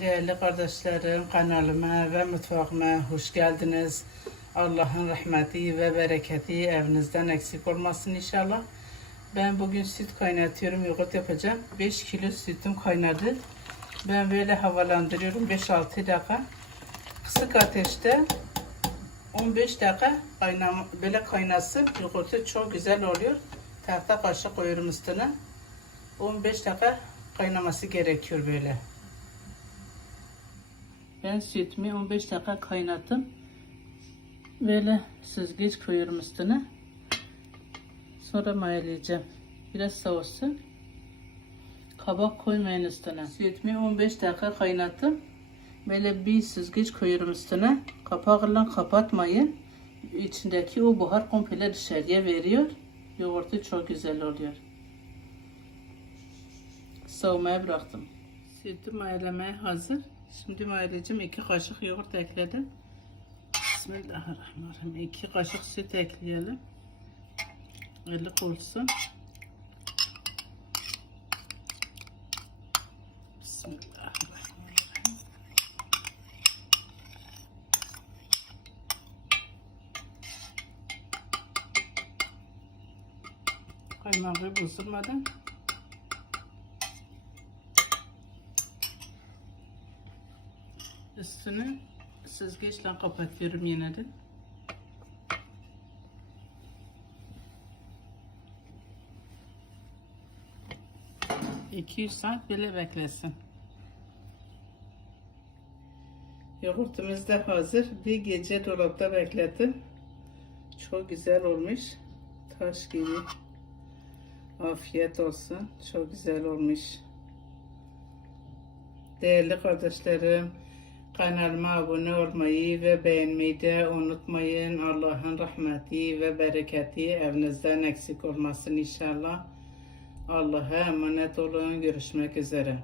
Değerli kardeşlerim, kanalıma ve mutfağıma hoş geldiniz. Allah'ın rahmeti ve bereketi evinizden eksik olmasın inşallah. Ben bugün süt kaynatıyorum, yoğurt yapacağım. 5 kilo sütüm kaynadı. Ben böyle havalandırıyorum 5-6 dakika. Kısık ateşte 15 dakika kaynam böyle kaynasın. Yoğurtu çok güzel oluyor. Tahta kaşık koyuyorum üstüne. 15 dakika kaynaması gerekiyor böyle. Ben sütümü 15 dakika kaynattım. Böyle süzgeç koyuyorum üstüne. Sonra mayalayacağım. Biraz soğusun. Kabak koymayın üstüne. Sütümü 15 dakika kaynattım. Böyle bir süzgeç koyuyorum üstüne. Kapağıyla kapatmayın. İçindeki o buhar komple dışarıya veriyor. Yoğurtu çok güzel oluyor. Soğumaya bıraktım. Sütü mayalamaya hazır. Şimdi mayalayacağım. iki kaşık yoğurt ekledim. Bismillahirrahmanirrahim. İki kaşık süt ekleyelim. Eli olsun. Bismillahirrahmanirrahim. Kaymağı bozulmadan üstünü süzgeçle kapatıyorum yine de. İki yüz saat böyle beklesin. Yoğurtumuz da hazır. Bir gece dolapta bekledim. Çok güzel olmuş. Taş gibi. Afiyet olsun. Çok güzel olmuş. Değerli kardeşlerim, kanalıma abone olmayı ve beğenmeyi de unutmayın. Allah'ın rahmeti ve bereketi evinizden eksik olmasın inşallah. Allah'a emanet olun. Görüşmek üzere.